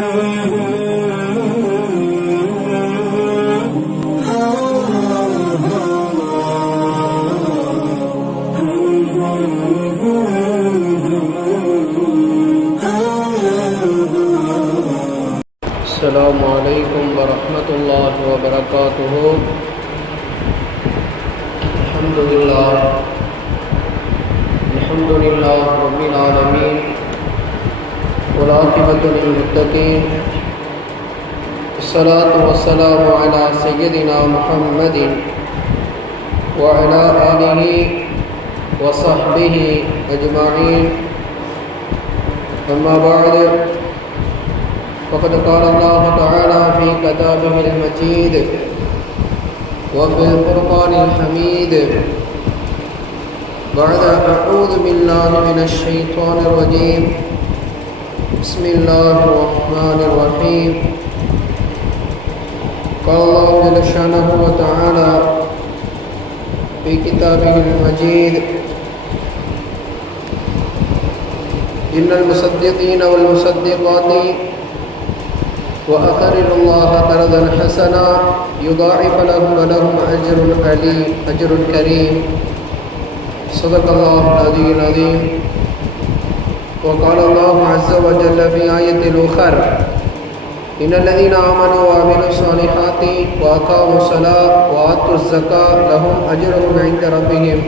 السلام عليكم ورحمة الله وبركاته. الحمد لله رب العالمين والعاقبة للمتقين، الصلاة والسلام على سيدنا محمد وعلى آله وصحبه أجمعين. أما بعد، فقد قال الله تعالى في كتابه المجيد وفي القرآن الحميد بعد أعوذ بالله من الشيطان الرجيم، بسم الله الرحمن الرحيم. قال الله جل شأنه وتعالى في كتابه المجيد: إن المصدقين والمصدقات وأقرضوا الله قرضا حسنا يضاعف لهم ولهم أجر كريم. صدق الله العلي العظيم. وقال الله عز وجل في آية أخرى: إن الذين آمنوا وعملوا الصالحات وأقاموا الصلاة وآتوا الزكاة لهم أجرهم عند ربهم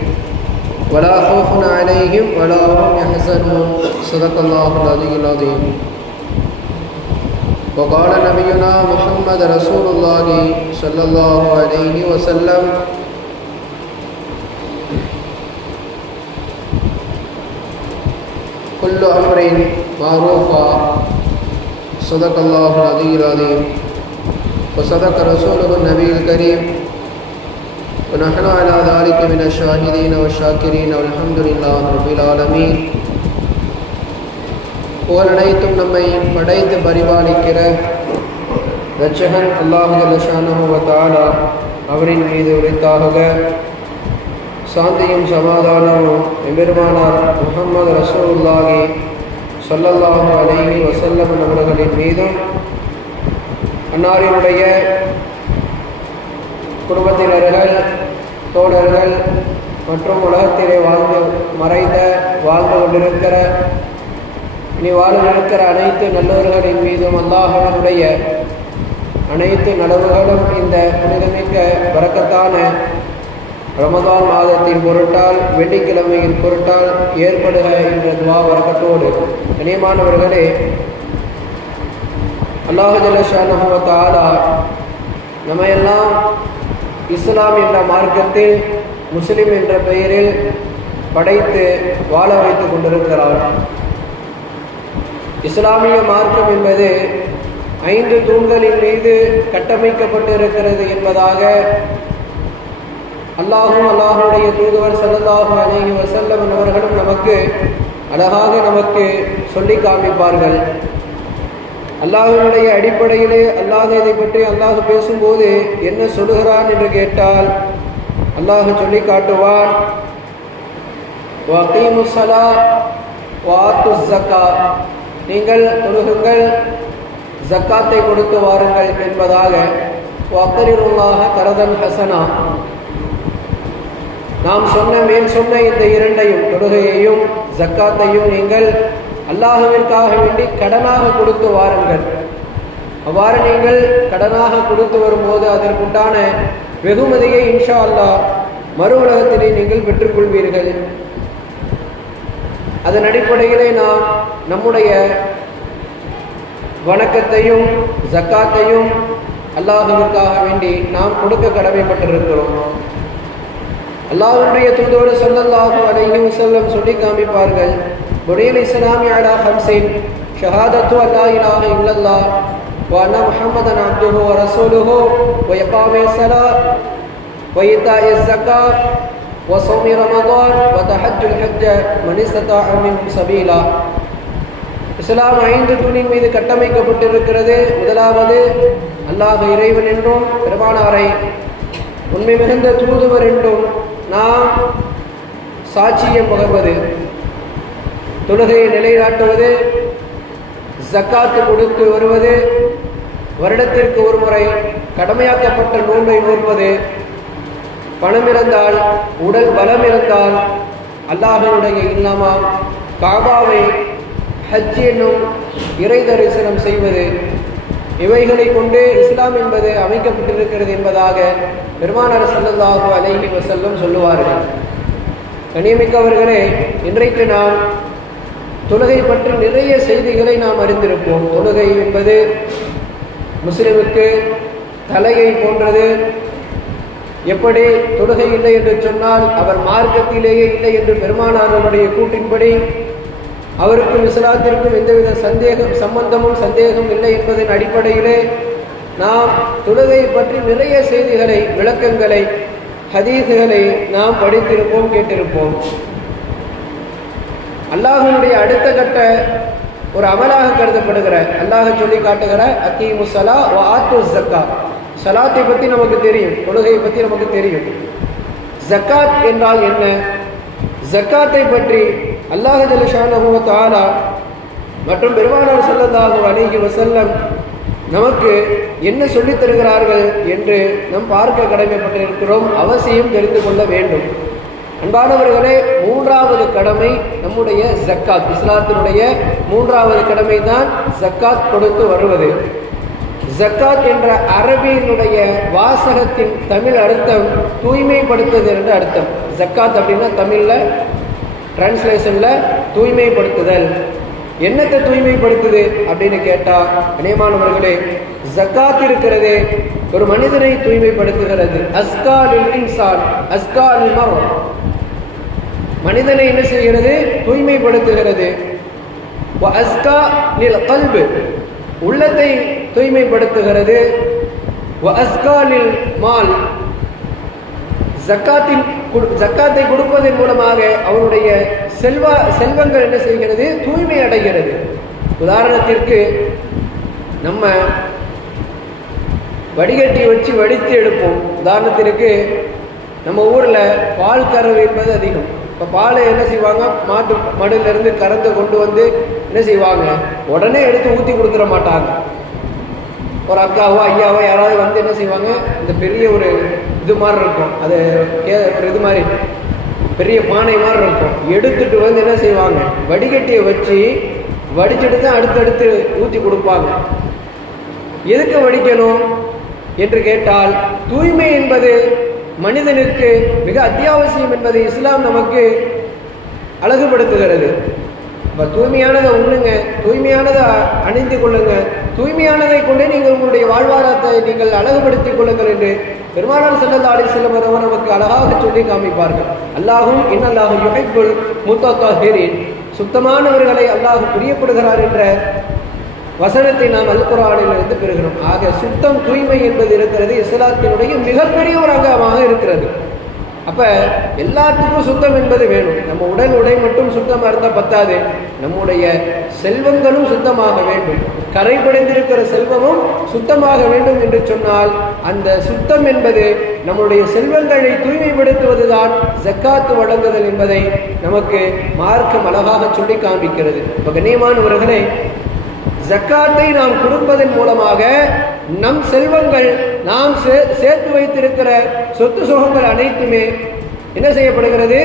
ولا خوف عليهم ولا هم يحزنون. صدق الله العلي العظيم. وقال نبينا محمد رسول الله صلى الله عليه وسلم: كل أمر معروفا. صدق الله العلي العظيم. وصدق رسوله النبي الكريم، ونحن على ذلك من الشاهدين والشاكرين والحمد لله رب العالمين. புகழனைத்தும் நம்மை படைத்து பரிபாலிக்கிற இரட்சகன் அல்லாஹ் ஜல்ல ஷானஹு வ தஆலா அவரின் மீது உரித்தாகுக. சாந்தியும் சமாதானமும் எம்பெருமானார் முஹம்மது ரசூலுல்லாஹி ஸல்லல்லாஹு அலைஹி வஸல்லம் அவர்களின் மீதும், அன்னாரினுடைய குடும்பத்தினர்கள், தோழர்கள் மற்றும் உலகத்திலே வாழ்ந்து கொண்டிருக்கிற இனி வாழவிருக்கிற அனைத்து நல்லவர்களின் மீதும் அல்லாஹ்வினுடைய அனைத்து நலவுகளும் இந்த புனிதமிக்க பரக்கத்தான ரமதான் மாதத்தின் பொருட்டால், வெள்ளிக்கிழமையின் பொருட்டால் ஏற்படுக என்ற துவா வரக்கத்தோடு, கண்ணியமானவர்களே, அல்லாஹ் ஜல்ல ஷானஹு வ தஆலா நம்மையெல்லாம் இஸ்லாம் என்ற மார்க்கத்தில் முஸ்லிம் என்ற பெயரில் படைத்து வாழ வைத்துக் கொண்டிருக்கிறார். இஸ்லாமிய மார்க்கம் என்பது 5 தூண்களின் மீது கட்டமைக்கப்பட்டிருக்கிறது என்பதாக அல்லாஹும் அல்லாஹுடைய தூதுவர் ஸல்லல்லாஹு அலைஹி வஸல்லம் அவர்களும் நமக்கு சொல்லி காண்பிப்பார்கள். அல்லாஹ்வினுடைய அடிப்படையிலே அல்லாஹ் இதை பற்றி அல்லாஹ் பேசும்போது என்ன சொல்லுகிறான் என்று கேட்டால், அல்லாஹ் சொல்லி காட்டுவான்: வஅகீமுஸ் ஸலாத் வஆத்துஸ் ஸகாத், நீங்கள் தொழுகுங்கள், ஜக்காத்தை கொடுத்து வாருங்கள் என்பதாக. வஅக்ரிதுல்லாஹ கரதன் ஹசனா, நாம் மேல் சொன்ன இந்த இரண்டையும், தொழுகையையும் ஜக்காத்தையும் நீங்கள் அல்லாஹ்விற்காக வேண்டி கடனாக கொடுத்து வாருங்கள். அவ்வாறு நீங்கள் கடனாக கொடுத்து வரும்போது அதற்குண்டான வெகுமதியை இன்ஷா அல்லாஹ் மறு உலகத்திலே நீங்கள் பெற்றுக்கொள்வீர்கள். அதன் அடிப்படையிலே நாம் நம்முடைய வணக்கத்தையும் ஜக்காத்தையும் அல்லாஹ்விற்காக வேண்டி நாம் கொடுக்க கடமைப்பட்டிருக்கிறோம். அல்லாஹ்வுடைய தூதர் ஸல்லல்லாஹு அலைஹி வஸல்லம் சொல்லி காண்பிப்பார்கள்: புனியல் இஸ்லாமி அலா ஹம்ஸின் ஷஹாதத்து அல்லா இலாஹ இல்லல்லாஹ் வ அன்ன முஹம்மதன் அப்துஹு வ ரசூலுஹு வ இகாமிஸ் ஸலாத் வ ஈதாஇஸ் ஸகாத் வ ஸௌமி ரமதான் வ தஹஜ்ஜுல் ஹஜ்ஜ மன் இஸ்ததாஅ மின்கும் சபீலா. இஸ்லாம் 5 தூணின் மீது கட்டமைக்கப்பட்டிருக்கிறது. முதலாவது, அல்லாஹ் இறைவன் என்றும் பெருமானாரை உண்மை மிகுந்த தூதுவர் என்றும் நாம் சாட்சியம் பகர்வது, தொழுகையை நிலைநாட்டுவது, ஜக்காத்து கொடுத்து வருவது, வருடத்திற்கு ஒரு முறை கடமையாக்கப்பட்ட நோன்பை நோற்பது, பணம் இருந்தால், உடல் பலம் இருந்தால் அல்லாஹ்வினுடைய இல்லமா காபாவை ஹஜ் என்னும் இறை தரிசனம் செய்வது, இவைகளை கொண்டு இஸ்லாம் என்பது அமைக்கப்பட்டிருக்கிறது என்பதாக பெருமானார் ஸல்லல்லாஹு அலைஹி வஸல்லம் சொல்லுவார்கள். கண்ணியமிக்கவர்களே, இன்றைக்கு நாம் தொழுகை பற்றி நிறைய செய்திகளை நாம் அறிந்திருப்போம். தொழுகை என்பது முஸ்லிமுக்கு தலையை போன்றது. எப்படி தொழுகை இல்லை என்று சொன்னால் அவர் மார்க்கத்திலேயே இல்லை என்று பெருமானாருடைய கூற்றின்படி அவருக்கும் இஸ்லாத்திற்கும் எந்தவித சந்தேகம் இல்லை என்பதன் அடிப்படையிலே நாம் தொழுகை பற்றி நிறைய செய்திகளை, விளக்கங்களை, ஹதீஸ்களை நாம் படித்திருப்போம், கேட்டிருப்போம். அல்லாஹ்வினுடைய அடுத்த கட்ட ஒரு அமலாக கருதப்படுகிற, அல்லாஹ் சொல்லி காட்டுகிற அக்கீமு ஸலா வ ஆத்து ஸக்கா, ஸலாத்தை பற்றி நமக்கு தெரியும், தொழுகையை பற்றி நமக்கு தெரியும். ஜக்காத் என்றால் என்ன? ஜக்காத்தை பற்றி அல்லாஹ் ஜல்ல ஷானஹு வ தஆலா மற்றும் பெருமானார் ஸல்லல்லாஹு அலைஹி வஸல்லம் நமக்கு என்ன சொல்லித் தருகிறார்கள் என்று நாம் பார்க்க கடமைப்பட்டிருக்கிறோம். அவசியம் தெரிந்து கொள்ள வேண்டும். அன்பானவர்களே, மூன்றாவது கடமை நம்முடைய ஜக்காத். இஸ்லாத்தினுடைய மூன்றாவது கடமை தான் ஜக்காத் கொடுத்து வருவது. ஜக்காத் என்ற அரபியினுடைய வாசகத்தின் தமிழ் அர்த்தம் தூய்மைப்படுத்துதல் என்று அர்த்தம். ஜக்காத் அப்படின்னா தமிழ்ல டிரான்ஸ்லேஷன்ல தூய்மைப்படுத்துதல். என்னத்தை தூய்மைப்படுத்துது அப்படின்னு கேட்டா, கண்ணியமானவர்களே, ஜக்காத் இருக்கிறது ஒரு மனிதனை தூய்மைப்படுத்துகிறது. அஸ்காலில் இன்சான் அஸ்காலில் மர், மனிதனை என்ன செய்கிறது? தூய்மைப்படுத்துகிறது. அஸ்கா லில் கல்பு, உள்ளத்தை தூய்மைப்படுத்துகிறது. அஸ்காலில் மால், ஜக்காத்தை கொடுப்பதன் மூலமாக அவருடைய செல்வங்கள் என்ன செய்கிறது? தூய்மை அடைகிறது. உதாரணத்திற்கு, நம்ம வடிகட்டி வச்சு வடித்து எடுப்போம். உதாரணத்திற்கு, நம்ம ஊரில் பால் கறவு என்பது அதிகம். இப்போ பாலை என்ன செய்வாங்க? மாட்டு மடிலிருந்து கறந்து கொண்டு வந்து என்ன செய்வாங்க? உடனே எடுத்து ஊற்றி கொடுத்துட மாட்டாங்க. ஒரு அக்காவோ ஐயாவோ யாராவது வந்து என்ன செய்வாங்க? இந்த பெரிய ஒரு இது மாதிரி இருக்கும், அது ஒரு இது மாதிரி பெரிய பானை மாதிரி இருக்கும், எடுத்துட்டு வந்து என்ன செய்வாங்க? வடிகட்டியை வச்சு வடிச்சுட்டு தான் அடுத்தடுத்து ஊற்றி கொடுப்பாங்க. எதுக்கு வடிக்கணும் என்று கேட்டால், தூய்மை என்பது மனிதனுக்கு மிக அத்தியாவசியம் என்பதை இஸ்லாம் நமக்கு அழகுபடுத்துகிறது. இப்போ தூய்மையானதை உண்ணுங்க, தூய்மையானதை அணிந்து கொள்ளுங்க, தூய்மையானதை கொண்டே நீங்கள் உங்களுடைய வாழ்வாதாரத்தை நீங்கள் அழகுபடுத்திக் கொள்ளுங்கள் என்று பெருமானார் ஸல்லல்லாஹு அலைஹி வஸல்லம் அவர்கள் நமக்கு அழகாக சொல்லி காமிப்பார்கள். அல்லாஹும் இன்னல்லாஹு யுஹிப்புல் முத்தஹிரீன், சுத்தமானவர்களை அல்லாஹ் பிரியப்படுகிறார் என்ற வசனத்தை நாம் அல் குர்ஆனில் இருந்து பெறுகிறோம். ஆக சுத்தம், தூய்மை என்பது இருக்கிறது இஸ்லாத்தினுடைய மிகப்பெரிய ஒரு அங்கமாக இருக்கிறது. அப்போ எல்லாத்துக்கும் சுத்தம் என்பது வேணும். நம்ம உடை மட்டும் சுத்தமாக இருந்தால் பத்தாது, நம்முடைய செல்வங்களும் சுத்தமாக வேண்டும். கரைபடைந்திருக்கிற செல்வமும் சுத்தமாக வேண்டும் என்று சொன்னால், அந்த சுத்தம் என்பது நம்முடைய செல்வங்களை தூய்மைப்படுத்துவதுதான் ஜக்காத்து வழங்குதல் என்பதை நமக்கு மார்க்கம் அழகாக சொல்லி காண்பிக்கிறது. இப்போ கண்ணியமானவர்களே, ஜக்காத்தை நாம் கொடுப்பதன் மூலமாக நம் செல்வங்கள், நாம் சேர்த்து வைத்திருக்கிற சொத்து சுகங்கள் அனைத்துமே என்ன செய்யப்படுகிறது?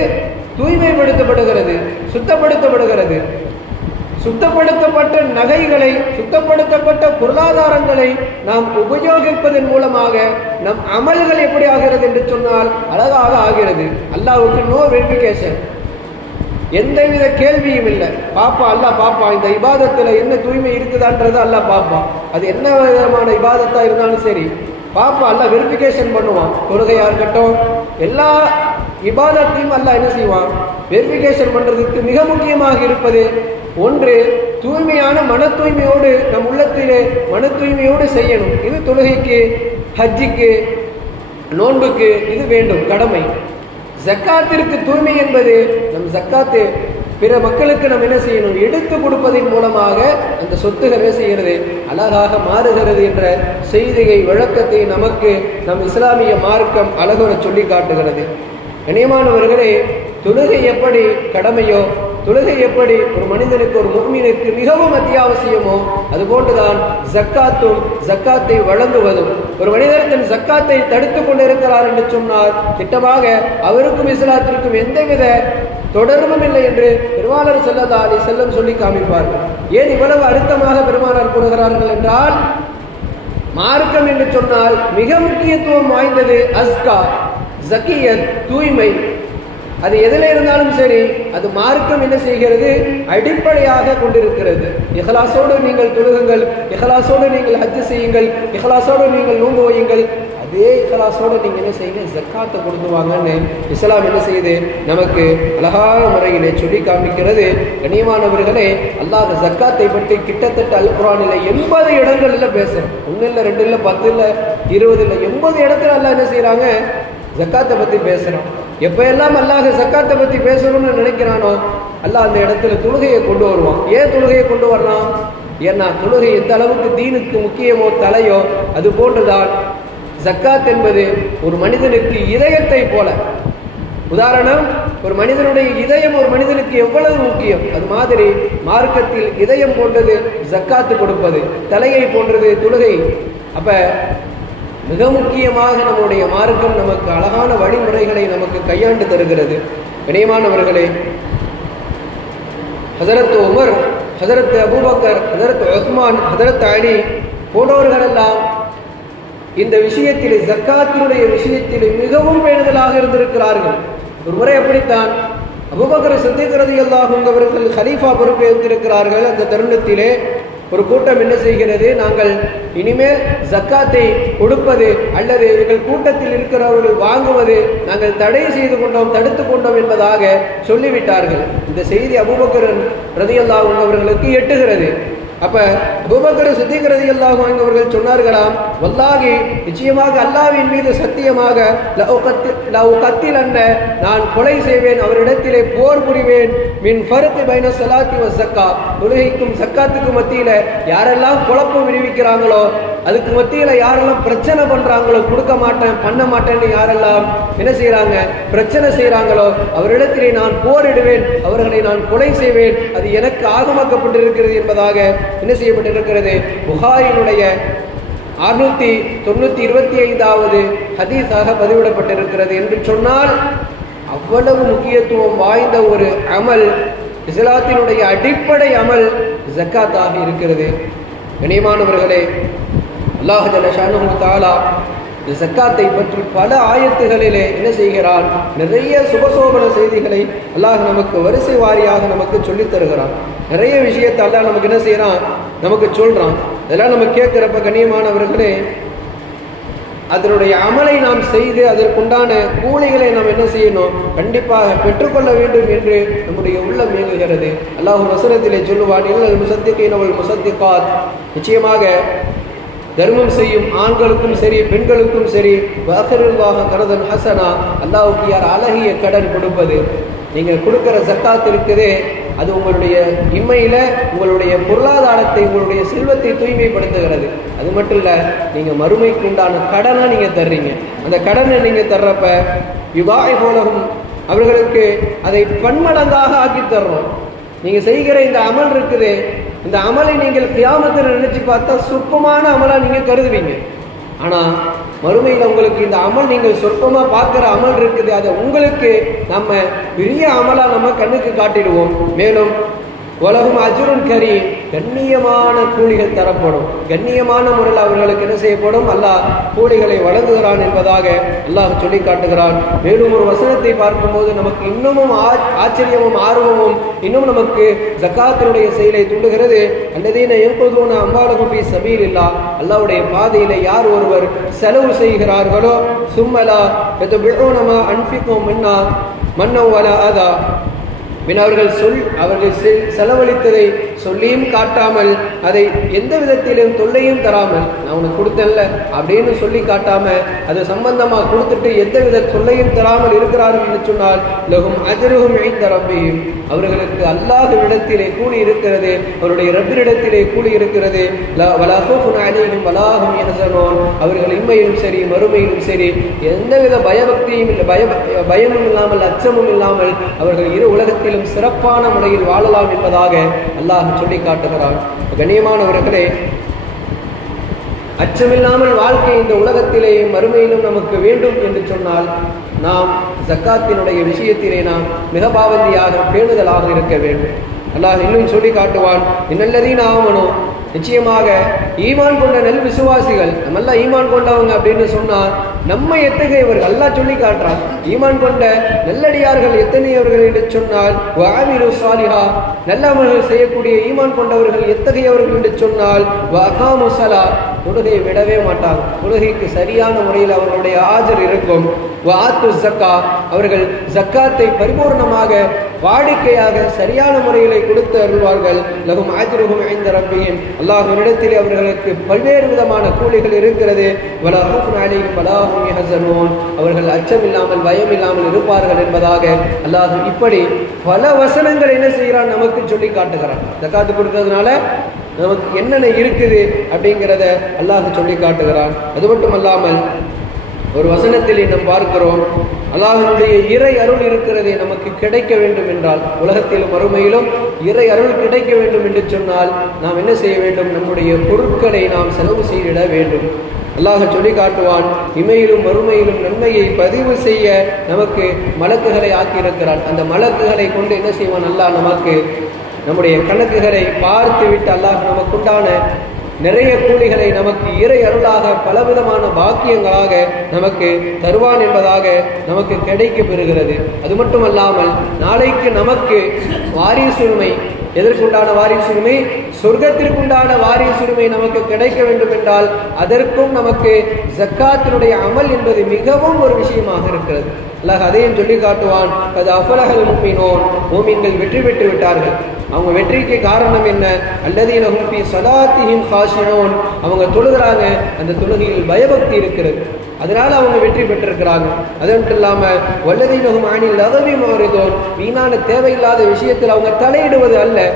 தூய்மைப்படுத்தப்படுகிறது, சுத்தப்படுத்தப்படுகிறது. சுத்தப்படுத்தப்பட்ட நகைகளை, சுத்தப்படுத்தப்பட்ட பொருளாதாரங்களை நாம் உபயோகிப்பதன் மூலமாக நம் அமல்கள் எப்படி ஆகிறது என்று சொன்னால் அழகாக ஆகிறது. அல்லாஹ்வுக்கு நோ வெரிஃபிகேஷன், எந்தவித கேள்வியும் இல்லை. பாப்பா, அல்லாஹ் பாப்பா இந்த இபாதத்தில் என்ன தூய்மை இருக்குதான்றது அல்லாஹ் பாப்பான். அது என்ன விதமான இபாதத்தா இருந்தாலும் சரி பாப்பா, அல்லாஹ் வெரிஃபிகேஷன் பண்ணுவான். தொழுகையா இருக்கட்டும், எல்லா இபாதத்தையும் அல்லாஹ் என்ன செய்வான்? வெரிஃபிகேஷன் பண்றதுக்கு மிக முக்கியமாக இருப்பது ஒன்று, தூய்மையான மன தூய்மையோடு, நம் உள்ளத்திலே மன தூய்மையோடு செய்யணும். இது தொழுகைக்கு, ஹஜ்ஜுக்கு, நோன்புக்கு இது வேண்டும், கடமை. ஜக்காத்திற்கு தூய்மை என்பது நம் ஜக்காத்து பிற மக்களுக்கு நம்ம என்ன செய்யணும்? எடுத்து கொடுப்பதன் மூலமாக அந்த சொத்துகள் என்ன செய்கிறது? அழகாக மாறுகிறது என்ற செய்தியை, விளக்கத்தை நமக்கு நம் இஸ்லாமிய மார்க்கம் அழகுற சொல்லி காட்டுகிறது. கண்ணியமானவர்களே, தொழுகை எப்படி கடமையோ, தொழுகை எப்படி ஒரு மனிதனுக்கு ஒரு முஃமினுக்கு மிகவும் அத்தியாவசியமோ அதுபோன்றுதான் ஜக்காத்தும், ஜக்காத்தை வழங்குவதும். ஒரு மனிதர் தன் ஜக்காத்தை தடுத்துக் கொண்டிருக்கிறார் என்று சொன்னால் திட்டமாக அவருக்கும் இஸ்லாத்திற்கும் எந்தவித தொடர்பும் இல்லை என்று பெருமானார் ஸல்லல்லாஹு அலைஹி வஸல்லம் சொல்லி காமிப்பார்கள். ஏன் இவ்வளவு அழுத்தமாக பெருமானார் கூறுகிறார்கள் என்றால், மார்க்கம் என்று சொன்னால் மிக முக்கியத்துவம் வாய்ந்தது அஸ்கா, ஜக்கியத், தூய்மை. அது எதில் இருந்தாலும் சரி, அது மார்க்கம் என்ன செய்கிறது, அடிப்படையாக கொண்டிருக்கிறது. இஹ்லாஸோடு நீங்கள் தொழுகுங்கள், இஹ்லாஸோடு நீங்கள் ஹஜ் செய்யுங்கள், இஹ்லாஸோடு நீங்கள் நோன்பு வையுங்கள், அதே இஹ்லாஸோடு நீங்கள் என்ன செய்யுங்க, ஜக்காத்தை கொடுத்து வாங்கன்னு இஸ்லாம் என்ன செய்யுது, நமக்கு அழகான முறையிலே சொல்லி காமிக்கிறது. கண்ணியமானவர்களே, அல்லாஹ் ஜக்காத்தை பற்றி கிட்டத்தட்ட அல் குர்ஆனில் 80 இடங்களில் பேசுகிறோம். 1 இல்லை 2 இல்லை 10 இல்லை 20 இல்லை 80 இடத்துல அல்லாஹ் என்ன செய்கிறாங்க, ஜக்காத்தை பற்றி பேசுகிறோம். எப்போ எல்லாம் அல்லாஹ் ஜக்காத்தை பற்றி பேசணும்னு நினைக்கிறானோ அல்லாஹ் அந்த இடத்துல தொழுகையை கொண்டு வருவான். ஏன் தொழுகையை கொண்டு வரலாம்? ஏன்னா தொழுகை எந்த அளவுக்கு தீனுக்கு முக்கியமோ தலையோ அது போன்றுதான் ஜக்காத் என்பது ஒரு மனிதனுக்கு இதயத்தை போல. உதாரணம், ஒரு மனிதனுடைய இதயம் ஒரு மனிதனுக்கு எவ்வளவு முக்கியம், அது மாதிரி மார்க்கத்தில் இதயம் போன்றது ஜக்காத்து கொடுப்பது, தலையை போன்றது தொழுகை. அப்ப மிக முக்கியமாக நம்முடைய மார்க்கம் நமக்கு அழகான வழிமுறைகளை நமக்கு கையாண்டு தருகிறது. கண்ணியமானவர்களே, ஹஜரத் உமர், ஹஜரத் அபூபக்கர், ஹஜரத் உஸ்மான், ஹஜரத் அலி போன்றவர்களெல்லாம் இந்த விஷயத்தில், ஜக்காத்தினுடைய விஷயத்தில் மிகவும் பேணுதலாக இருந்திருக்கிறார்கள். ஒரு முறை அப்படித்தான் அபூபக்கர் சித்திக் ரலியல்லாஹு அன்ஹு அவர்கள் ஹலீஃபா பொறுப்பேற்றிருக்கிறார்கள். அந்த தருணத்திலே ஒரு கூட்டம் என்ன செய்கிறது, நாங்கள் இனிமேல் ஜக்காத்தை கொடுப்பது அல்லது எங்கள் கூட்டத்தில் இருக்கிறவர்கள் வாங்குவது நாங்கள் தடை செய்து கொண்டோம், தடுத்து கொண்டோம் என்பதாக சொல்லிவிட்டார்கள். இந்த செய்தி அபூபக்கர் ரலியல்லாஹு அன்ஹு அவர்களுக்கு எட்டுகிறது. அப்ப அபூபக்கர் சித்திக் ரலியல்லாஹு அன்ஹு அவர்கள் சொன்னார்களாம், வல்லாஹி, நிச்சயமாக அல்லாஹ்வின் மீது சத்தியமாக, நான் கொலை செய்வேன், அவரிடத்திலே போர் புரிவேன், மின் ஃபர்க் பைன ஸலாத்தி வ ஸக்கா, தொழுகைக்கும் ஜக்காத்துக்கும் மத்தியில யாரெல்லாம் குழப்பம் விடுவிக்கிறாங்களோ, அதுக்கு மத்தியில யாரெல்லாம் பிரச்சனை பண்றாங்களோ, கொடுக்க மாட்டேன் பண்ண மாட்டேன்னு யாரெல்லாம் என்ன செய்யறாங்க, பிரச்சனை செய்யறாங்களோ, அவரிடத்திலே நான் போரிடுவேன், அவர்களை நான் கொலை செய்வேன், அது எனக்கு ஆகமாக்கப்பட்டிருக்கிறது என்பதாக என்ன செய்யப்பட்டிருக்கிறது, புகாரினுடைய 625வது ஹதீஸாக பதிவிடப்பட்டிருக்கிறது. என்று சொன்னால் அவ்வளவு முக்கியத்துவம் வாய்ந்த ஒரு அமல், இஸ்லாத்தினுடைய அடிப்படை அமல் ஜக்காத்தாக இருக்கிறது. கண்ணியமானவர்களே, அல்லாஹ் ஜல்ல ஷானுஹு தஆலா இந்த ஜக்காத்தை பற்றி பல ஆயத்துகளிலே என்ன செய்கிறான், நிறைய சுபசோபன செய்திகளை அல்லாஹ் நமக்கு வரிசை வாரியாக நமக்கு சொல்லித் தருகிறான். நிறைய விஷயத்தை அல்லாஹ் நமக்கு என்ன செய்யறான், நமக்கு சொல்றான். இதெல்லாம் நம்ம கேட்கிறப்ப கண்ணியமானவர்களே, அதனுடைய அமலை நாம் செய்து அதற்குண்டான கூலிகளை நாம் என்ன செய்யணும், கண்டிப்பாக பெற்றுக்கொள்ள வேண்டும் என்று நம்முடைய உள்ளம் இயங்குகிறது. அல்லாஹ் வசனத்திலே சொல்லுவான், இல்லல் முஸத்திகீன வல் முஸத்திகாத், நிச்சயமாக தர்மம் செய்யும் ஆண்களுக்கும் சரி பெண்களுக்கும் சரி, வஅக்ரில்லாஹ கரதன் ஹசனா, அல்லாஹ்வுக்கு யார் அழகிய கடன் கொடுப்பது, நீங்கள் கொடுக்கிற ஜக்காத் இருக்குதே, அது உங்களுடைய இம்மையில உங்களுடைய பொருளாதாரத்தை, உங்களுடைய செல்வத்தை தூய்மைப்படுத்துகிறது. அது மட்டும் இல்லை, நீங்கள் மறுமைக்கு உண்டான கடனை நீங்கள் தர்றீங்க. அந்த கடனை நீங்கள் தர்றப்ப யுதாயிஃபுலஹும், அவர்களுக்கு அதை பன்மடங்காக ஆக்கி தர்றோம். நீங்கள் செய்கிற இந்த அமல் இருக்குது, இந்த அமலை நீங்கள் கியாமத்தில் நினைச்சு பார்த்தா சொற்பமான அமலா நீங்க கருதுவீங்க. ஆனா மறுமையில் உங்களுக்கு இந்த அமல், நீங்கள் சொற்பமா பார்க்கிற அமல் இருக்குது, அதை உங்களுக்கு நம்ம பெரிய அமலா நம்ம கண்ணுக்கு காட்டிடுவோம். மேலும் உலகம் அஜுருன் கரி, கண்ணியமான கூலிகள் தரப்படும். கண்ணியமான முறையில் அவர்களுக்கு என்ன செய்யப்படும், அல்லாஹ் கூலிகளை வழங்குகிறான் என்பதாக அல்லாஹ் சொல்லி காட்டுகிறான். மேலும் ஒரு வசனத்தை பார்க்கும்போது நமக்கு இன்னமும் ஆச்சரியமும் ஆர்வமும் இன்னும் நமக்கு ஜக்காத்தினுடைய செயலை தூண்டுகிறது. அல்லதீன யன்குதூன அம்வாலஹும் ஃபீ ஸபீலில்லாஹ், அல்லாஹ்வுடைய பாதையிலே யார் ஒருவர் செலவு செய்கிறார்களோ, சும்மலா யதுபிஊன மா அன்ஃபிகு மன்னா வலா அதா, அவர்கள் செலவழித்ததை சொல்லியும் காட்டாமல், அதை எந்த விதத்திலும் தொல்லையும் தராமல், நான் உனக்கு கொடுத்தேன்ல அப்படின்னு சொல்லி காட்டாம அது சம்பந்தமா கொடுத்துட்டு எந்த வித தொல்லையும் தராமல் இருக்கிறார்கள் என்று சொன்னால், லஹும் அஜ்ருஹும் இன்த ரப்பிஹிம், அவர்களுக்கு அல்லாஹ்விடத்திலே கூலி இருக்கிறது, அவருடைய ரப்பினிடத்திலே கூலி இருக்கிறது. வலா ஹௌஃபுன் அலைஹிம் வலா ஹும் யஹ்சனூன், அவர்கள் இம்மையிலும் சரி மறுமையிலும் சரி எந்தவித பயபக்தியும் பயமும் இல்லாமல் அச்சமும் இல்லாமல் அவர்கள் இரு உலகத்திலும் சிறப்பான முறையில் வாழலாம் என்பதாக அல்லாஹ் சொல்லி காட்டுகிறான். கண்ணியமானவர்களே, அச்சமில்லாமல் வாழ்க்கை இந்த உலகத்திலேயும் மறுமையிலும் நமக்கு வேண்டும் என்று சொன்னால் நாம் ஜக்காத்தினுடைய விஷயத்திலே நாம் மிக பாவந்தியாக பேணுதலாக இருக்க வேண்டும். அல்லாஹ் இன்னும் சொல்லி காட்டுவான், இன்னல்லதீன ஆமனூ, நிச்சயமாக ஈமான் கொண்ட நெல் விசுவாசிகள், நம்மெல்லாம் ஈமான் கொண்டவங்க அப்படின்னு சொன்னால் நம்ம எத்தகையவர்கள் அல்லாஹ் சொல்லி காட்டுறான். ஈமான் கொண்ட நல்லடியார்கள் எத்தனையவர்கள் என்று சொன்னால் வஅமிலு ஸாலிஹா, நல்ல அமல்கள் செய்யக்கூடிய ஈமான் கொண்டவர்கள் எத்தகையவர்கள் என்று சொன்னால் வஅகாமு ஸலா, தொழுகையை விடவே மாட்டாங்க, தொழுகைக்கு சரியான முறையில் அவர்களுடைய ஆஜர் இருக்கும். வஆத்து ஸக்கா, அவர்கள் ஜக்காத்தை பரிபூர்ணமாக வாடிக்கையாக சரியான முறையிலே கொடுத்து அருள்வார்கள். லஹும் அஜ்ருஹும் இன்த ரப்பிஹிம், அல்லாஹ்விடத்திலே அவர்களுக்கு பல்வேறு விதமான கூலிகள் இருக்கிறது. வலா ஹௌஃபுன் அலைஹிம் வலா ஹும் யஹ்சனூன், அவர்கள் அச்சமில்லாமல் பயமில்லாமல் இருப்பார்கள் என்பதாக அல்லாஹ் இப்படி பல வசனங்கள் என்ன செய்கிறான் நமக்கு சொல்லி காட்டுகிறான். ஜக்காத்து கொடுத்ததுனால நமக்கு என்னென்ன இருக்குது அப்படிங்கிறத அல்லாஹ் சொல்லி காட்டுகிறான். அது மட்டும் அல்லாமல் ஒரு வசனத்தில் நாம் பார்க்கிறோம், அல்லாஹ்வுடைய இறை அருள் இருக்கிறதே நமக்கு கிடைக்க வேண்டும் என்றால், உலகத்திலும் மறுமையிலும் இறை அருள் கிடைக்க வேண்டும் என்று சொன்னால் நாம் என்ன செய்ய வேண்டும்? நம்முடைய பொருட்களை நாம் செலவு செய்திட வேண்டும். அல்லாஹ் சொல்லி காட்டுவான், இமையிலும் மறுமையிலும் நன்மையை பதிவு செய்ய நமக்கு மலக்குகளை ஆக்கியிருக்கிறான். அந்த மலக்குகளை கொண்டு என்ன செய்வான்? அல்லாஹ் நமக்கு நம்முடைய கணக்குகளை பார்த்து விட்டு அல்லாஹ் நமக்குண்டான நிறைய கூலிகளை நமக்கு இறை அருளாக பலவிதமான பாக்கியங்களாக நமக்கு தருவான் என்பதாக நமக்கு கிடைக்க பெறுகிறது. அது மட்டுமல்லாமல் நாளைக்கு நமக்கு வாரிசுரிமை, எதற்குண்டான வாரிசுரிமை? சொர்க்கத்திற்குண்டான வாரிசுரிமை நமக்கு கிடைக்க வேண்டும் என்றால் அதற்கும் நமக்கு ஜக்காத்தினுடைய அமல் என்பது மிகவும் ஒரு விஷயமாக இருக்கிறது. அல்லாஹ் அதையும் சொல்லி காட்டுவான், அது அஃபலஹல் முஃமினூன், மூமின்கள் வெற்றி பெற்று விட்டார்கள். அவங்க வெற்றிக்கு காரணம் என்ன? அல்லதீன ஹும் ஃபீ ஸலாத்திஹிம் காஷிஊன், அவங்க தொழுகிறாங்க, அந்த தொழுகையில் பயபக்தி இருக்கிறது, அதனால அவங்க வெற்றி பெற்றிருக்கிறாங்க. அது மட்டும் இல்லாமல் வல்லதீன ஹும் அனில் லகவி முஅரிதூன், வீணான தேவையில்லாத விஷயத்தில் அவங்க தலையிடுவது அல்ல,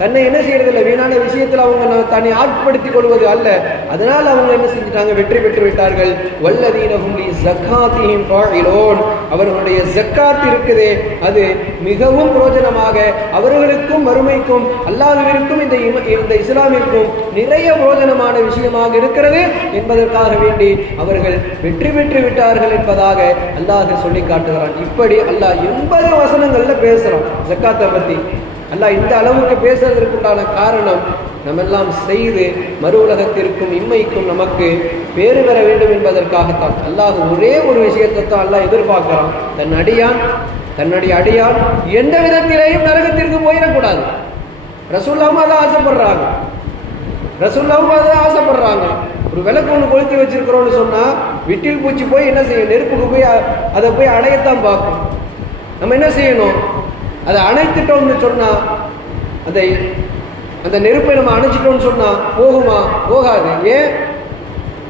தன்னை என்ன செய்யறதில்லை, வீணான விஷயத்தில் அவங்க தன்னை ஆட்படுத்திக் கொள்வது அல்ல, அதனால் அவங்க என்ன செஞ்சிட்டாங்க? வெற்றி பெற்று விட்டார்கள். வல்லதீன ஹும் லி ஸக்காத்திஹிம் ஃபாஇலூன், அவர்களுடைய ஜக்காத் இருக்குதே அது மிகவும் பிரயோஜனமாக அவர்களுக்கும் மறுமைக்கும் அல்லாஹ்விற்கும் இந்த இஸ்லாமிற்கும் நிறைய பிரயோஜனமான விஷயமாக இருக்கிறது என்பதற்காக வேண்டி அவர்கள் வெற்றி பெற்று விட்டார்கள் என்பதாக அல்லாஹ் சொல்லி காட்டுகிறான். இப்படி அல்லாஹ் 80 வசனங்கள்ல பேசுறான் ஜக்காத்தை பத்தி. அல்லாஹ் இந்த அளவுக்கு பேசுவதற்குண்டான காரணம் நம்ம எல்லாம் செய்து மறு உலகத்திற்கும் இம்மைக்கும் நமக்கு பேறு பெற வேண்டும் என்பதற்காகத்தான். அல்லாஹ் ஒரே ஒரு விஷயத்தை தான் அல்லாஹ் எதிர்பார்க்கிறான், தன்னுடைய அடியான் எந்த விதத்திலேயும் நரகத்திற்கு போயிடக்கூடாது. ரசூலுல்லாஹ் அதை ஆசைப்படுறாங்க. ஒரு விளக்கு ஒன்று கொளுத்தி வச்சிருக்கிறோம்னு சொன்னா விட்டில் பூச்சி போய் என்ன செய்யும்? நெருப்புக்கு போய் அதை போய் அணையத்தான் பார்க்கும். நம்ம என்ன செய்யணும்? அதை அணைத்துட்டோம்னு சொன்னா அந்த நெருப்பை நம்ம அணைச்சிட்டோம்னு சொன்னா போகுமா? போகாது. ஏன்?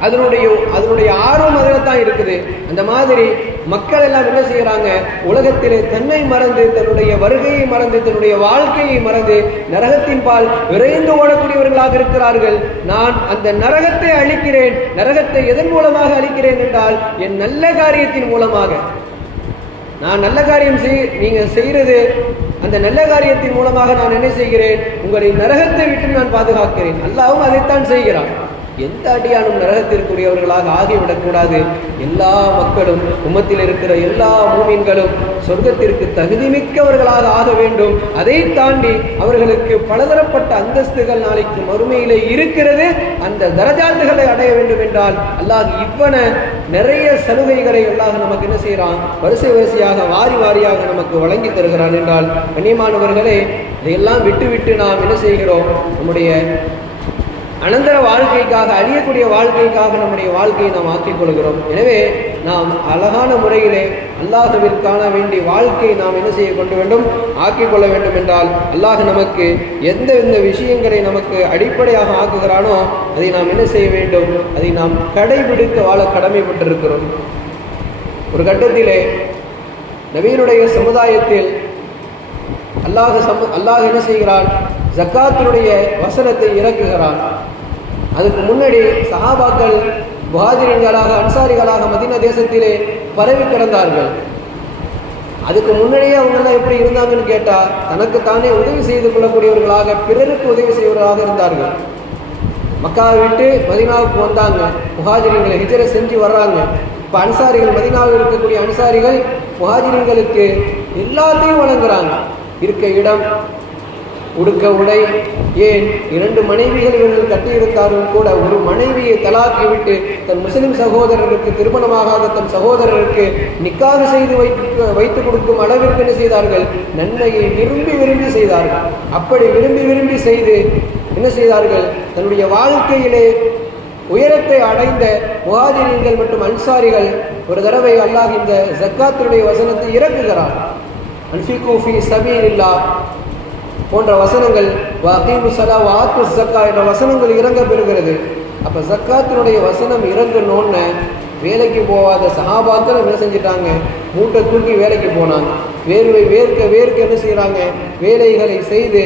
அதனுடைய ஆர்வம் அதில் தான் இருக்குது. அந்த மாதிரி மக்கள் எல்லாம் என்ன செய்யறாங்க? உலகத்திலே தன்னை மறந்து, தன்னுடைய வருகையை மறந்து, தன்னுடைய வாழ்க்கையை மறந்து நரகத்தின் பால் விரைந்து ஓடக்கூடியவர்களாக இருக்கிறார்கள். நான் அந்த நரகத்தை அழிக்கிறேன். நரகத்தை எதன் மூலமாக அழிக்கிறேன் என்றால் என் நல்ல காரியத்தின் மூலமாக. நான் நல்ல காரியம் நீங்க செய்யறது, அந்த நல்ல காரியத்தின் மூலமாக நான் என்ன செய்கிறேன்? உங்களை நரகத்தை விட்டு நான் பாதுகாக்கிறேன். அல்லாஹ்வும் அதைத்தான் செய்கிறான். எந்த அடியானும் நரகத்திற்குரியவர்களாக ஆகிவிடக்கூடாது. எல்லா மக்களும், உம்மத்தில் இருக்கிற எல்லா மூமின்களும் சொர்க்கத்திற்கு தகுதிமிக்கவர்களாக ஆக வேண்டும். அதை தாண்டி அவர்களுக்கு பலதரப்பட்ட அந்தஸ்துகள் நாளைக்கு மறுமையிலே இருக்கிறது. அந்த தரஜாத்துகளை அடைய வேண்டும் என்றால் அல்லாஹ் இவ்வன நிறைய சலுகைகளை அல்லாஹ் நமக்கு என்ன செய்யறான்? வரிசை வரிசையாக வாரி வாரியாக நமக்கு வழங்கி தருகிறான் என்றால், கண்ணியமானவர்களே, இதையெல்லாம் விட்டு நாம் என்ன செய்கிறோம்? நம்முடைய அனந்தர வாழ்க்கைக்காக, அழியக்கூடிய வாழ்க்கைக்காக நம்முடைய வாழ்க்கையை நாம் ஆக்கிக் கொள்கிறோம். எனவே நாம் அழகான முறையிலே அல்லாஹ்விற்கான வேண்டிய வாழ்க்கையை நாம் என்ன செய்ய கொண்டு வேண்டும், ஆக்கிக் கொள்ள வேண்டும். என்றால் அல்லாஹ் நமக்கு எந்த விஷயங்களை நமக்கு அடிப்படையாக ஆக்குகிறானோ அதை நாம் என்ன செய்ய வேண்டும், அதை நாம் கடைபிடித்து வாழ கடமைப்பட்டிருக்கிறோம். ஒரு கட்டத்திலே நபியினுடைய சமுதாயத்தில் அல்லாஹ் என்ன செய்கிறான், ஜக்காத்தினுடைய வசனத்தை இறக்குகிறான். அதுக்கு முன்னாடி சஹாபாக்கள் முஹாஜிரின்களாக அன்சாரிகளாக மதீனா தேசத்திலே பரவி கிடந்தார்கள். அதுக்கு முன்னாடியே அவங்கெல்லாம் எப்படி இருந்தாங்கன்னு கேட்டால், தனக்குத்தானே உதவி செய்து கொள்ளக்கூடியவர்களாக, பிறருக்கு உதவி செய்வர்களாக இருந்தார்கள். மக்காவை விட்டு மதீனாவுக்கு வந்தாங்க, முஹாஜிரின்களை ஹிஜ்ர செஞ்சு வர்றாங்க. இப்போ அன்சாரிகள், மதீனாவில் இருக்கக்கூடிய அன்சாரிகள் முஹாஜிரின்களுக்கு எல்லாத்தையும் வழங்குறாங்க. இருக்க இடம், உடுக்க உடை, ஏன் 2 மனைவிகள் இவர்கள் கட்டியிருந்தாலும் கூட ஒரு மனைவியை தலாக்கிவிட்டு தன் முஸ்லிம் சகோதரருக்கு, திருமணமாகாத தன் சகோதரருக்கு நிக்காக செய்து வைத்து கொடுக்கும் அளவிற்கு என்ன செய்தார்கள், நன்மையை விரும்பி விரும்பி செய்தார்கள். அப்படி விரும்பி விரும்பி செய்து என்ன செய்தார்கள், தன்னுடைய வாழ்க்கையிலே உயரத்தை அடைந்த முஹாஜிரீன்கள் மற்றும் அன்சாரிகள் ஒரு தடவை அல்லாஹ் இந்த ஜக்காத்தினுடைய வசனத்தை இறக்குகிறார். அன்ஃபிகு ஃபீ சபீலில்லாஹ் போன்ற வசனங்கள், வஅகீமு ஸலாஹ் வஆத்து ஸக்கா என்ற வசனங்கள் இறங்க பெறுகிறது. அப்போ ஜக்காத்தினுடைய வசனம் இறங்கணுன்னு வேலைக்கு போகாத சஹாபாக்கள் என்ன செஞ்சிட்டாங்க, மூட்டை தூக்கி வேலைக்கு போனாங்க. வேர்வை வேர்க்க என்ன செய்கிறாங்க, வேலைகளை செய்து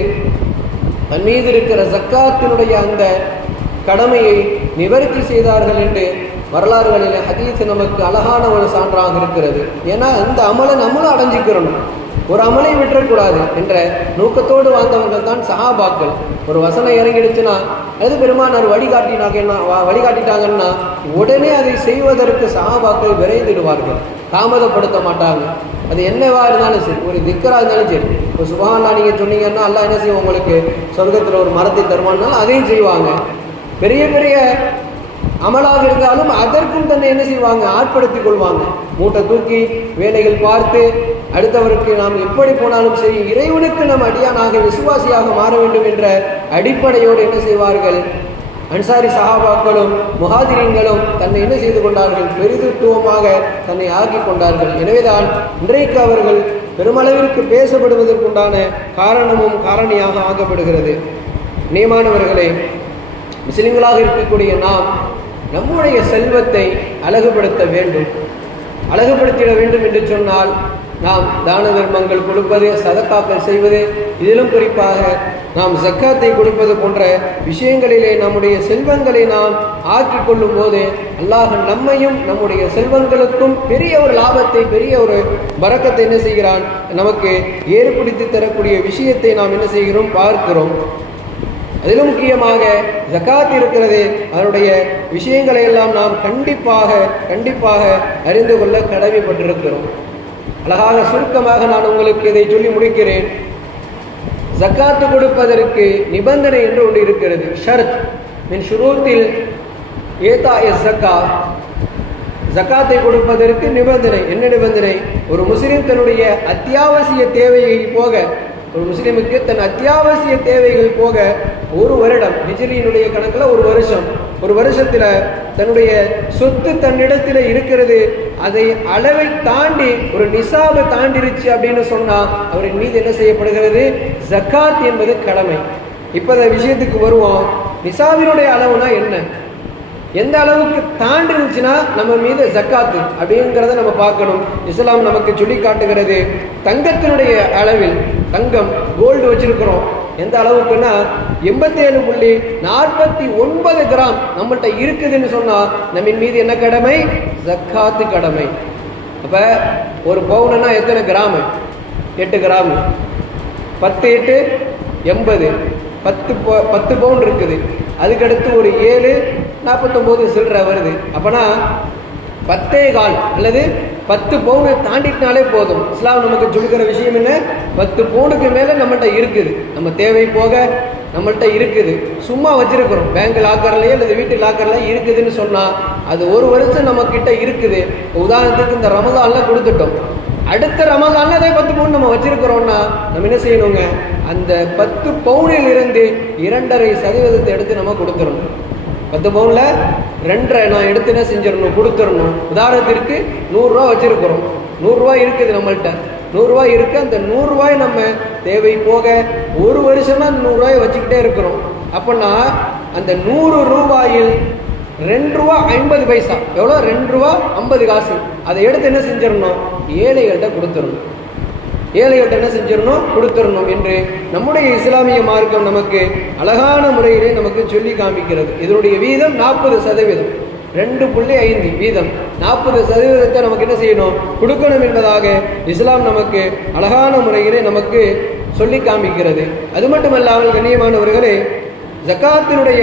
தன் மீது இருக்கிற ஜக்காத்தினுடைய அந்த கடமையை நிவர்த்தி செய்தார்கள் என்று வரலாறுகளில் ஹதீஸ் நமக்கு அழகான ஒரு சான்றாக இருக்கிறது. ஏன்னா அந்த அமலை நம்மளும் அடைஞ்சிக்கிறோம், ஒரு அமலை விட்டுறக்கூடாது என்ற நோக்கத்தோடு வாழ்ந்தவர்கள் தான் சஹாபாக்கள். ஒரு வசனம் இறங்கிடுச்சுன்னா அது பெருமானார் வழிகாட்டிட்டாங்கன்னா உடனே அதை செய்வதற்கு சஹாபாக்கள் விரைந்திடுவார்கள், தாமதப்படுத்த மாட்டாங்க. அது என்னவா இருந்தாலும் சரி, ஒரு திக்கரா இருந்தாலும் சரி, ஒரு சுபஹானல்லாஹ் நீங்கள் சொன்னீங்கன்னா அல்லாஹ் என்ன செய்வோம், உங்களுக்கு சொர்க்கத்தில் ஒரு மரத்தை தருவான்னாலும் அதையும் செய்வாங்க. பெரிய பெரிய அமலாக இருந்தாலும் அதற்கும் தன்னை என்ன செய்வாங்க, ஆட்படுத்திக் கொள்வாங்க. மூட்டை தூக்கி வேலைகள் பார்த்து அடுத்தவருக்கு நாம் எப்படி போனாலும் சரி இறைவனுக்கு நம் அடியானாக விசுவாசியாக மாற வேண்டும் என்ற அடிப்படையோடு என்ன செய்வார்கள், அன்சாரி சஹாபாக்களும் முஹாஜிரீன்களும் தன்னை என்ன செய்து கொண்டார்கள், பெரிதுத்துவமாக தன்னை ஆக்கி கொண்டார்கள். எனவேதான் இன்றைக்கு அவர்கள் பெருமளவிற்கு பேசப்படுவதற்குண்டான காரணமும் காரணியாக ஆக்கப்படுகிறது. நியமானவர்களே, முஸ்லிம்களாக இருக்கக்கூடிய நாம் நம்முடைய செல்வத்தை அழகுபடுத்த வேண்டும். அழகுபடுத்திட வேண்டும் என்று சொன்னால் நாம் தான தர்மங்கள் கொடுப்பது, சதக்காக்கள் செய்வது, இதிலும் குறிப்பாக நாம் ஜக்காத்தை கொடுப்பது போன்ற விஷயங்களிலே நம்முடைய செல்வங்களை நாம் ஆக்கி கொள்ளும் போது அல்லாஹ் நம்மையும் நம்முடைய செல்வங்களுக்கும் பெரிய ஒரு லாபத்தை, பெரிய ஒரு பரக்கத்தை என்ன செய்கிறான், நமக்கு ஏற்படுத்தி தரக்கூடிய விஷயத்தை நாம் என்ன செய்கிறோம், பார்க்கிறோம். அதிலும் முக்கியமாக ஜக்காத் இருக்கிறது, அதனுடைய விஷயங்களை எல்லாம் நாம் கண்டிப்பாக அறிந்து கொள்ள கடமைப்பட்டிருக்கிறோம். அழகாக சுருக்கமாக நான் உங்களுக்கு இதை சொல்லி முடிக்கிறேன். ஜக்காத்து கொடுப்பதற்கு நிபந்தனை என்று ஒன்று இருக்கிறது. ஷர்த் மின் ஷுரூத்தில் ஏதாய ஜக்காத், ஜக்காத்தை கொடுப்பதற்கு நிபந்தனை. என்ன நிபந்தனை? ஒரு முஸ்லிம் தன்னுடைய அத்தியாவசிய தேவையை போக, ஒரு முஸ்லிமுக்கு தன் அத்தியாவசிய தேவைகள் போக ஒரு வருடம், ஹிஜ்ரியினுடைய கணக்கில் ஒரு வருஷத்தில் தன்னுடைய சொத்து தன்னிடத்தில் இருக்கிறது, அதை அளவை தாண்டி ஒரு நிசாபை தாண்டிருச்சு அப்படின்னு சொன்னால் அவரின் மீது என்ன செய்யப்படுகிறது, ஜக்காத் என்பது கடமை. இப்போ அந்த விஷயத்துக்கு வருவோம். நிசாபினுடைய அளவுனா என்ன, எந்த அளவுக்கு தாண்டி இருந்துச்சுன்னா நம்ம மீது ஜக்காத்து அப்படிங்கிறத நம்ம பார்க்கணும். இஸ்லாம் நமக்கு சொல்லி காட்டுகிறது. தங்கத்தினுடைய அளவில், தங்கம் கோல்டு வச்சிருக்கிறோம், எந்த அளவுக்குன்னா 87.49 கிராம் நம்மள்கிட்ட இருக்குதுன்னு சொன்னால் நம்ம மீது என்ன கடமை, ஜக்காத்து கடமை. அப்போ ஒரு பவுனுன்னா எத்தனை கிராமு, 8 கிராமு, 10 8 80, 10 பவுன் இருக்குது. அதுக்கடுத்து ஒரு 7 49 சில்லற வருது. அப்போனா 10.25 அல்லது 10 பவுனை தாண்டிட்டாலே போதும். இஸ்லாம் நமக்கு சொல்லுகிற விஷயம் என்ன, 10 பவுனுக்கு மேலே நம்மள்கிட்ட இருக்குது, நம்ம தேவை போக நம்மள்கிட்ட இருக்குது, சும்மா வச்சிருக்கிறோம், பேங்க் லாக்கர்லேயே அல்லது வீட்டு லாக்கர்லேயே இருக்குதுன்னு சொன்னால் அது ஒரு வருஷம் நம்மக்கிட்ட இருக்குது. உதாரணத்துக்கு இந்த ரமதான்ல கொடுத்துட்டோம், அடுத்த ரமலான்ல அதே 10 பவுன் நம்ம வச்சிருக்கிறோம்னா நம்ம என்ன செய்யணுங்க, அந்த 10 பவுனில் இருந்து 2.5% எடுத்து நம்ம கொடுத்துடணும். 10 பவுன்ல 2.5 நான் எடுத்து என்ன செஞ்சிடணும், கொடுத்துடணும். உதாரணத்திற்கு 100 ரூபா வச்சிருக்கிறோம், 100 ரூபாய் இருக்குது நம்மள்கிட்ட, 100 ரூபாய் இருக்கு. அந்த 100 ரூபாய் நம்ம தேவை போக ஒரு வருஷமா 100 ரூபாய் வச்சுக்கிட்டே இருக்கிறோம். அப்படின்னா அந்த 100 ரூபாயில் 2 ரூபா 50 பைசா, எவ்வளோ, 2 ரூபா 50 காசு, அதை எடுத்து என்ன செஞ்சிடணும், ஏழைகள்கிட்ட கொடுத்துடணும். ஏழைகள்கிட்ட என்ன செஞ்சிடணும், கொடுத்துடணும் என்று நம்முடைய இஸ்லாமிய மார்க்கம் நமக்கு அழகான முறையிலே நமக்கு சொல்லி காமிக்கிறது. இதனுடைய வீதம் 40%, 2.5 வீதம் 40% நமக்கு என்ன செய்யணும், கொடுக்கணும் என்பதாக இஸ்லாம் நமக்கு அழகான முறையிலே நமக்கு சொல்லி காமிக்கிறது. அது மட்டுமல்லாமல் கண்ணியமானவர்களே, ஜக்காத்தினுடைய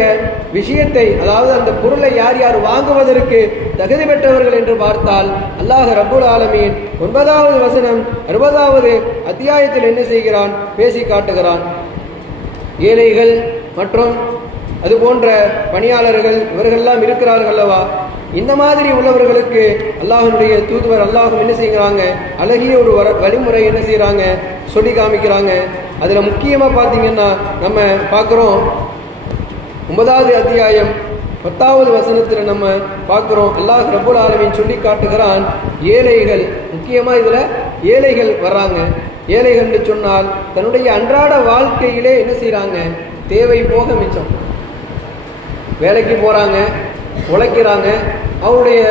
விஷயத்தை, அதாவது அந்த பொருளை யார் யார் வாங்குவதற்கு தகுதி பெற்றவர்கள் என்று பார்த்தால் அல்லாஹ் ரப்புல் ஆலமீன் 9வது வசனம் 60வது அத்தியாயத்தில் என்ன செய்கிறான், பேசி காட்டுகிறான். ஏழைகள் மற்றும் அது போன்ற பணியாளர்கள் இவர்கள்லாம் இருக்கிறார்கள் அல்லவா, இந்த மாதிரி உள்ளவர்களுக்கு அல்லாஹ்வுடைய தூதுவர் அல்லாஹ் என்ன செய்கிறாங்க, அழகிய ஒரு வழிமுறை என்ன செய்கிறாங்க, சொல்லி காமிக்கிறாங்க. அதில் முக்கியமாக பார்த்தீங்கன்னா நம்ம பார்க்குறோம், 9வது அத்தியாயம் 10வது வசனத்தில் நம்ம பார்க்குறோம், அல்லாஹ் ரப்புல் ஆலமீன் சொல்லி காட்டுகிறான், ஏழைகள், முக்கியமாக இதில் ஏழைகள் வர்றாங்க. ஏழைகள்னு சொன்னால் தன்னுடைய அன்றாட வாழ்க்கையிலே என்ன செய்கிறாங்க, தேவை போக மிச்சம், வேலைக்கு போகிறாங்க, உழைக்கிறாங்க, அவருடைய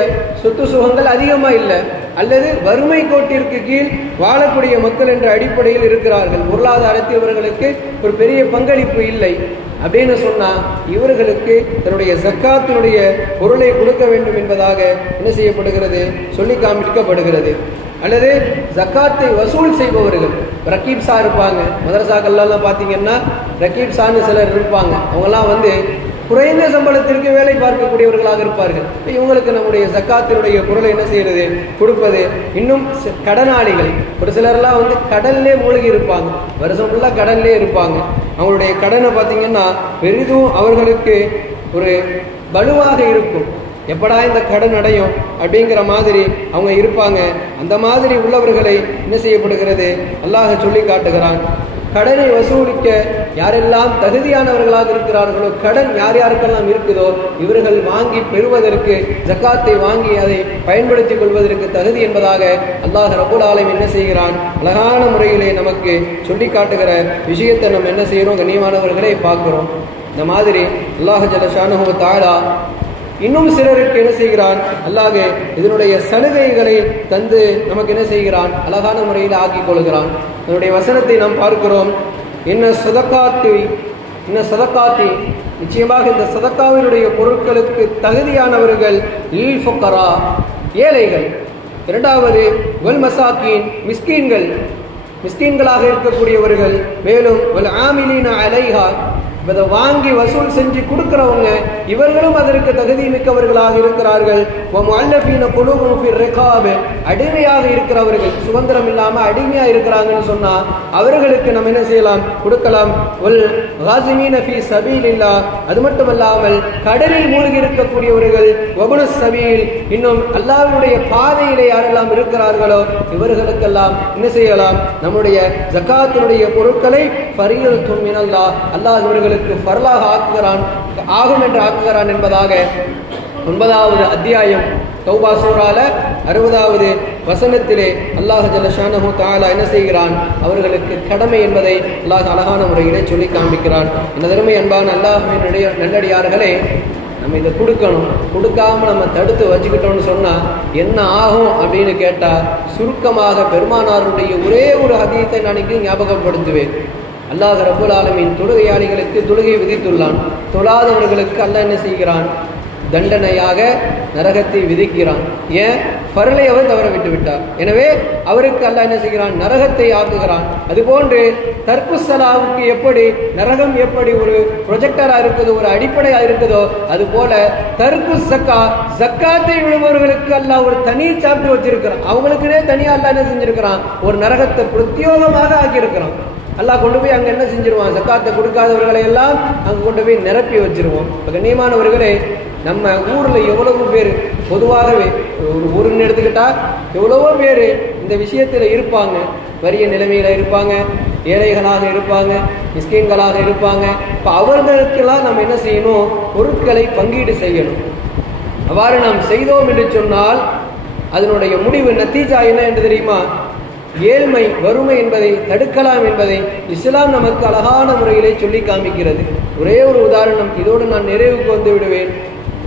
சொத்து சுகங்கள் அதிகமாக இல்லை, அல்லது வறுமை கோட்டிற்கு கீழ் வாழக்கூடிய மக்கள் என்ற அடிப்படையில் இருக்கிறார்கள். பொருளாதாரத்தில் இவர்களுக்கு ஒரு பெரிய பங்களிப்பு இல்லை அப்படின்னு சொன்னால் இவர்களுக்கு தன்னுடைய ஜக்காத்தினுடைய பொருளை கொடுக்க வேண்டும் என்பதாக என்ன செய்யப்படுகிறது, சொல்லி காமிக்கப்படுகிறது. அல்லது ஜக்காத்தை வசூல் செய்பவர்கள் ரக்கீப் சா இருப்பாங்க. மதரசாக்கள்லாம் பார்த்தீங்கன்னா ரக்கீப் சான்னு சிலர் இருப்பாங்க. அவங்கெல்லாம் வந்து குறைந்த சம்பளத்திற்கு வேலை பார்க்கக்கூடியவர்களாக இருப்பார்கள். இவங்களுக்கு நம்முடைய ஜக்காத்தினுடைய பொருளை என்ன செய்யறது, கொடுப்பது. இன்னும் கடனாளிகள், ஒரு சிலர்லாம் வந்து கடல்லே மூழ்கி இருப்பாங்க, வருஷம் ஃபுல்லாக கடல்லே இருப்பாங்க. அவங்களுடைய கடனை பார்த்தீங்கன்னா பெரிதும் அவர்களுக்கு ஒரு பலுவாக இருக்கும். எப்படா இந்த கடன் அடையும் அப்படிங்கிற மாதிரி அவங்க இருப்பாங்க. அந்த மாதிரி உள்ளவர்களை என்ன செய்யப்படுகிறது, அல்லாஹ் சொல்லி காட்டுகிறான். கடனை வசூலிக்க யாரெல்லாம் தகுதியானவர்களாக இருக்கிறார்களோ, கடன் யார் யாருக்கெல்லாம் இருக்குதோ இவர்கள் வாங்கி பெறுவதற்கு, ஜக்காத்தை வாங்கி அதை பயன்படுத்திக் கொள்வதற்கு தகுதி என்பதாக அல்லாஹ் ரப்புல் ஆலமீன் என்ன செய்கிறான், அழகான முறையிலே நமக்கு சொல்லி காட்டுகிற விஷயத்தை நம்ம என்ன செய்கிறோம், கண்ணியமானவர்களே பார்க்கிறோம். இந்த மாதிரி அல்லாஹ் ஜல்ல ஷானஹு வ தஆலா இன்னும் சிலருக்கு என்ன செய்கிறான், அல்லாஹ் இதனுடைய சலுகைகளை தந்து நமக்கு என்ன செய்கிறான், அழகான முறையில் ஆக்கிக் கொள்கிறான். இதனுடைய வசனத்தை நாம் பார்க்கிறோம், இன்ன சதக்காத்தி, நிச்சயமாக இந்த சதக்காவினுடைய பொருட்களுக்கு தகுதியானவர்கள் லில் ஃபுக்கரா, ஏழைகள். இரண்டாவது வல் மசாக்கீன், மிஸ்கீன்களாக இருக்கக்கூடியவர்கள். மேலும் வல் ஆமிலீன அலைஹா, இதை வாங்கி வசூல் செஞ்சு கொடுக்கிறவங்க இவர்களும் அதற்கு தகுதி மிக்கவர்களாக இருக்கிறார்கள். அடிமையாக இருக்கிறவர்கள், சுதந்திரம் இல்லாமல் அடிமையா இருக்கிறாங்கன்னு சொன்னா அவர்களுக்கு நம்ம என்ன செய்யலாம், கொடுக்கலாம். அது மட்டுமல்லாமல் கடலில் மூழ்கி இருக்கக்கூடியவர்கள், இன்னும் அல்லாஹ்வுடைய பாதையிலே யாரெல்லாம் இருக்கிறார்களோ இவர்களுக்கெல்லாம் என்ன செய்யலாம், நம்முடைய ஜக்காத்தினுடைய பொருட்களை ஃபரீதத்தும் மினல்லாஹ், அல்லாஹ் இவர்களுக்கு ஃபர்லாக ஆகும் என்று ஆக்குகிறான் என்பதாக 9வது அத்தியாயம் தௌபா சூரால 60வது வசனத்திலே அல்லாஹ் ஜல்ல ஷானஹு தஆலா என்ன செய்கிறான், அவர்களுக்கு கடமை என்பதை அல்லாஹ் அழகான முறையிலே சொல்லி காண்பிக்கிறான். எனதருமை அன்பான அல்லாஹ்வின் நல்லடியார்களே, நம்ம இதை கொடுக்கணும், கொடுக்காம நம்ம தடுத்து வச்சுக்கிட்டோம்னு சொன்னால் என்ன ஆகும் அப்படின்னு கேட்டால், சுருக்கமாக பெருமானாருடைய ஒரே ஒரு ஹதீஸை நான் இங்கு ஞாபகப்படுத்துவேன். அல்லாஹ் ரப்புல் ஆலமீன் தொழுகையாளிகளுக்கு தொழுகை விதித்துள்ளான், தொழாதவர்களுக்கு அல்லாஹ் என்ன செய்கிறான், தண்டனையாக நரகத்தை விதிக்கிறான். ஏன், ஃபர்லை அவர் தவற விட்டு விட்டார். எனவே அவருக்கு அல்லாஹ் என்ன செய்கிறான், நரகத்தை ஆக்குகிறான். அதுபோன்று தர்க்கு ஸலாவுக்கு எப்படி நரகம் எப்படி ஒரு ப்ரொஜெக்டராக இருக்குதோ, ஒரு அடிப்படையாக இருக்குதோ, அதுபோல தர்க்கு ஜக்காத்தை விழுபவர்களுக்கு அல்லாஹ் ஒரு தனி சாப்டர் வச்சிருக்கிறான். அவங்களுக்குனே தனியாக அல்லாஹ் என்ன செஞ்சிருக்கிறான், ஒரு நரகத்தை பிரத்யோகமாக ஆக்கியிருக்கிறான். அல்லாஹ் கொண்டு போய் அங்கே என்ன செஞ்சிருவான், ஜக்காத்தை கொடுக்காதவர்களை எல்லாம் அங்கே கொண்டு போய் நிரப்பி வச்சிருவோம். இப்போ கண்ணியமானவர்களே, நம்ம ஊரில் எவ்வளவு பேர் பொதுவாகவே ஒரு ஊருன்னு எடுத்துக்கிட்டால் எவ்வளவோ பேர் இந்த விஷயத்தில் இருப்பாங்க. வறிய நிலைமையில் இருப்பாங்க, ஏழைகளாக இருப்பாங்க, மிஸ்கீன்களாக இருப்பாங்க. இப்போ அவர்களுக்கெல்லாம் நம்ம என்ன செய்யணும், பொருட்களை பங்கீடு செய்யணும். அவ்வாறு நாம் செய்தோம் என்று சொன்னால் அதனுடைய முடிவு நத்தீஜா என்ன என்று தெரியுமா? ஏழ்மை வறுமை என்பதை தடுக்கலாம் என்பதை இஸ்லாம் நமக்கு அழகான முறையிலே சொல்லி காமிக்கிறது. ஒரே ஒரு உதாரணம், இதோடு நான் நிறைவுக்கு வந்து விடுவேன்.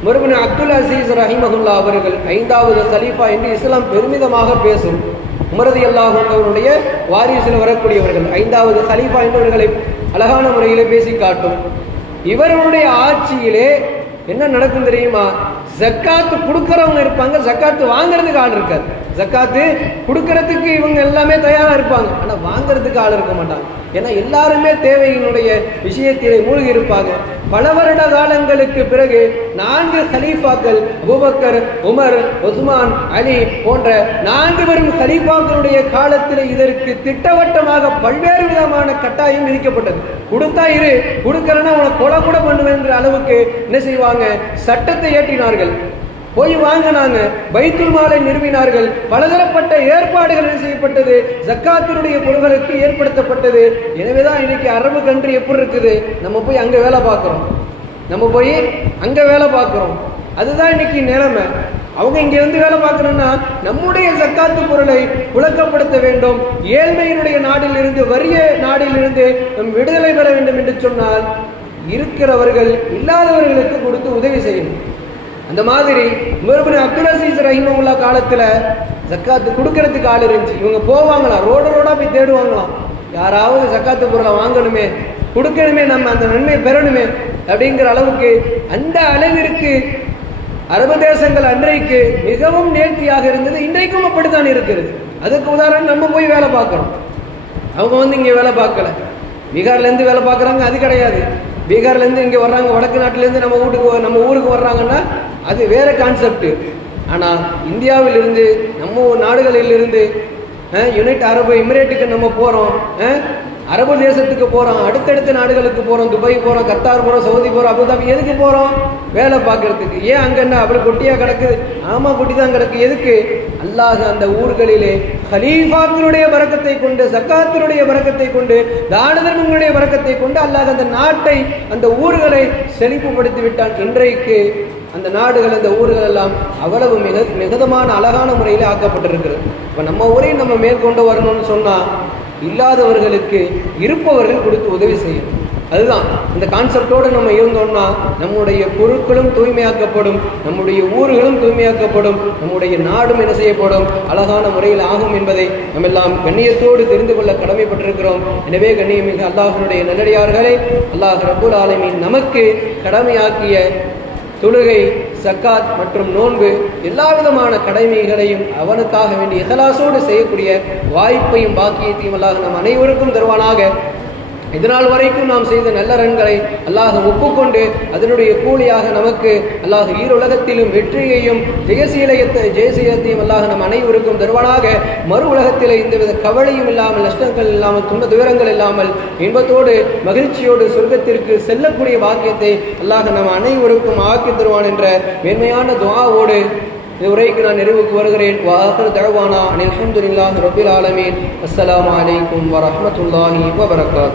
உமர் இப்னு அப்துல் அசீஸ் ரஹிமஹுல்லா அவர்கள் 5வது கலீஃபா என்று இஸ்லாம் பெருமிதமாக பேசும். உமர் ரலியல்லாஹு அன்ஹு அவருடைய வாரிசில் வரக்கூடியவர்கள் 5வது கலீஃபா என்பவர்களை அழகான முறையிலே பேசி காட்டும். இவர்களுடைய ஆட்சியிலே என்ன நடக்கும் தெரியுமா? ஜக்காத்து கொடுக்கறவங்க இருப்பாங்க, ஜக்காத்து வாங்குறதுக்கு ஆள் இருக்காது. ஜக்காத்து கொடுக்கறதுக்கு இவங்க எல்லாமே தயாரா இருப்பாங்க, ஆனா வாங்குறதுக்கு ஆள் இருக்க மாட்டாங்க. ஏன்னா எல்லாருமே தேவையினுடைய விஷயத்திலே மூழ்கி இருப்பாங்க. பல வருட காலங்களுக்கு பிறகு 4 கலீஃபாக்கள், அபூபக்கர், உமர், உஸ்மான், அலி போன்ற 4 பேரும் கலீஃபாக்களுடைய காலத்தில் இதற்கு திட்டவட்டமாக பல்வேறு விதமான கட்டாயம் விதிக்கப்பட்டது. கொடுத்தா இரு, கொடுக்கறனா உனக்கு கொலை கூட பண்ணுவேன் என்ற அளவுக்கு என்ன செய்வாங்க, சட்டத்தை ஏற்றினார்கள். போய் வாங்கினாங்க, பைத்துல் மாலை நிறுவினார்கள். பலதரப்பட்ட ஏற்பாடுகள் செய்யப்பட்டது, ஜக்காத்தினுடைய பொருள்களுக்கு ஏற்படுத்தப்பட்டது. எனவேதான் இன்னைக்கு அரபு கண்ட்ரி எப்படி இருக்குது, நம்ம போய் அங்க வேலை பார்க்கிறோம், நம்ம போய் அங்க வேலை பார்க்கிறோம். அதுதான் இன்னைக்கு நிலைமை. அவங்க இங்க வந்து வேலை பார்க்கணும்னா நம்முடைய ஜக்காத்து பொருளை புழக்கப்படுத்த வேண்டும். ஏழ்மையினுடைய நாடில் இருந்து, வறிய நாடில் இருந்து நம் விடுதலை பெற வேண்டும் என்று சொன்னால் இருக்கிறவர்கள் இல்லாதவர்களுக்கு கொடுத்து உதவி செய்யணும். அந்த மாதிரி உமர் இப்னு அப்துல் அசீஸ் ரஹிமஹுல்லா காலத்தில் ஜக்காத்து கொடுக்கறதுக்கு ஆள் இருந்துச்சு. இவங்க போவாங்களாம், ரோடா போய் தேடுவாங்களாம், யாராவது ஜக்காத்து பொருளை வாங்கணுமே, கொடுக்கணுமே, நம்ம அந்த நன்மை பெறணுமே அப்படிங்கிற அளவுக்கு, அந்த அளவிற்கு அரபு தேசங்கள் அன்றைக்கு மிகவும் நேர்த்தியாக இருந்தது. இன்றைக்கும் அப்படித்தான் இருக்கிறது. அதுக்கு உதாரணம் நம்ம போய் வேலை பார்க்கறோம். அவங்க வந்து இங்கே வேலை பார்க்கல, பீகார்லேருந்து வேலை பார்க்குறாங்க, அது கிடையாது. பீகார்லேருந்து இங்கே வர்றாங்க, வடக்கு நாட்டிலேருந்து நம்ம ஊருக்கு வர்றாங்கன்னா அது வேற கான்செப்ட். ஆனால் இந்தியாவிலிருந்து, நம்ம நாடுகளிலிருந்து யுனைட் அரபு எமிரேட்டுக்கு நம்ம போகிறோம், அரபு தேசத்துக்கு போகிறோம், அடுத்தடுத்த நாடுகளுக்கு போகிறோம், துபாய் போகிறோம், கத்தார் போகிறோம், சவுதி போகிறோம், அபுதாபி. எதுக்கு போகிறோம்? வேலை பார்க்கறதுக்கு. ஏன் அங்கே என்ன அப்படி கொட்டியாக கிடக்குது? ஆமாம், கொட்டி தான் கிடக்கு. எதுக்கு? அல்லாஹ் அந்த ஊர்களிலே கலீஃபாக்களுடைய பரக்கத்தை கொண்டு, ஜக்காத்தினுடைய பரக்கத்தை கொண்டு, தான தர்மங்களுடைய பரக்கத்தை கொண்டு அல்லாஹ் அந்த நாட்டை, அந்த ஊர்களை செழிப்புப்படுத்தி விட்டான். இன்றைக்கு அந்த நாடுகள், அந்த ஊர்கள் எல்லாம் அவ்வளவு மிகதமான அழகான முறையில் ஆக்கப்பட்டிருக்கிறது. இப்போ நம்ம ஊரையும் நம்ம மேற்கொண்டு வரணும்னு சொன்னால் இல்லாதவர்களுக்கு இருப்பவர்கள் கொடுத்து உதவி செய்யும். அதுதான் இந்த கான்செப்டோடு நம்ம இருந்தோம்னா நம்முடைய பொருட்களும் தூய்மையாக்கப்படும், நம்முடைய ஊர்களும் தூய்மையாக்கப்படும், நம்முடைய நாடும் என்ன செய்யப்படும், அழகான முறையில் ஆகும் என்பதை நம்ம எல்லாம் கண்ணியத்தோடு தெரிந்து கொள்ள கடமைப்பட்டிருக்கிறோம். எனவே கண்ணியமிகு அல்லாஹ்வுடைய நல்லடியார்களே, அல்லாஹ் ரப்பல் ஆலமீன் நமக்கு கடமையாக்கிய தொழுகை, சக்காத் மற்றும் நோன்பு எல்லா விதமான கடமைகளையும் அவனுக்காக வேண்டிய இஹ்லாஸோடு செய்யக்கூடிய வாய்ப்பையும் பாக்கியத்தையும் அல்லாஹ் நம் அனைவருக்கும் தருவானாக. இதனால் வரைக்கும் நாம் செய்த நல்லறன்களை அல்லாஹ் ஒப்புக்கொண்டு அதனுடைய கூலியாக நமக்கு அல்லாஹ் ஈருலகத்திலும் வெற்றியையும் ஜெயசீலத்தையும் அல்லாஹ் நம் அனைவருக்கும் தருவானாக. மறு உலகத்திலே எந்தவித கவலையும் இல்லாமல், நஷ்டங்கள் இல்லாமல், துன்ப துயரங்கள் இல்லாமல், இன்பத்தோடு மகிழ்ச்சியோடு சொர்க்கத்திற்கு செல்லக்கூடிய பாக்கியத்தை அல்லாஹ் நம் அனைவருக்கும் ஆக்கி தருவான் என்ற மேன்மையான துஆவோடு இந்த உரைக்கு நான் நிறைவுக்கு வருகிறேன். வாஹிரு தஅவானா அனில் ஹம்துலில்லாஹி ரப்பில் ஆலமீன். அஸ்ஸலாமு அலைக்கும் வரஹ்மத்துல்லாஹி வபரகாத்துஹு.